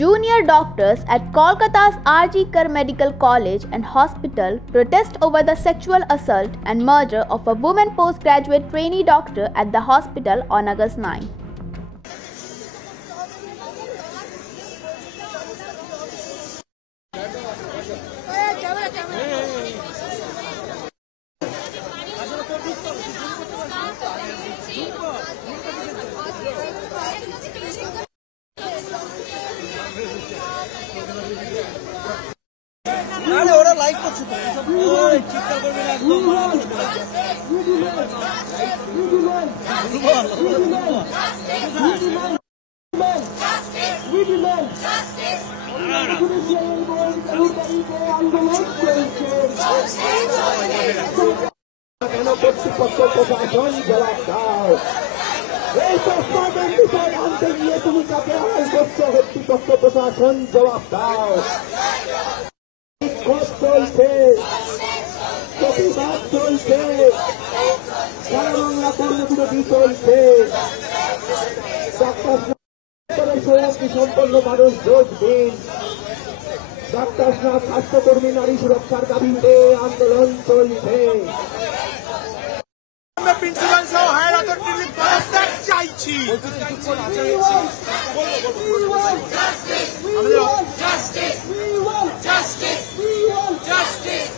Junior doctors at Kolkata's R.G. Kar Medical College and Hospital protest over the sexual assault and murder of a woman postgraduate trainee doctor at the hospital on August 9. আরে ওরা like করছে তো ওই চিৎকার করবে না একদম কেন কর্তৃপক্ষ প্রশাসন জবাব দাও। এই প্রশ্নের বিষয় আনতে গিয়ে তুমি কাকে আড়াল করছো? কর্তৃপক্ষ প্রশাসন জবাব দাও। বিক্ষোভ চলছে, প্রতিবাদ চলছে, সারা বাংলা কর্মবিরতি চলছে। ডাক্তার সম্পন্ন মানুষ যোগ দিন। ডাক্তার স্বাস্থ্যকর্মী নারী সুরক্ষার দাবিতে আন্দোলন চলছে। প্রিন্সিপাল সহ হায়ার অথরিটির পদত্যাগ চাইছি। Justice!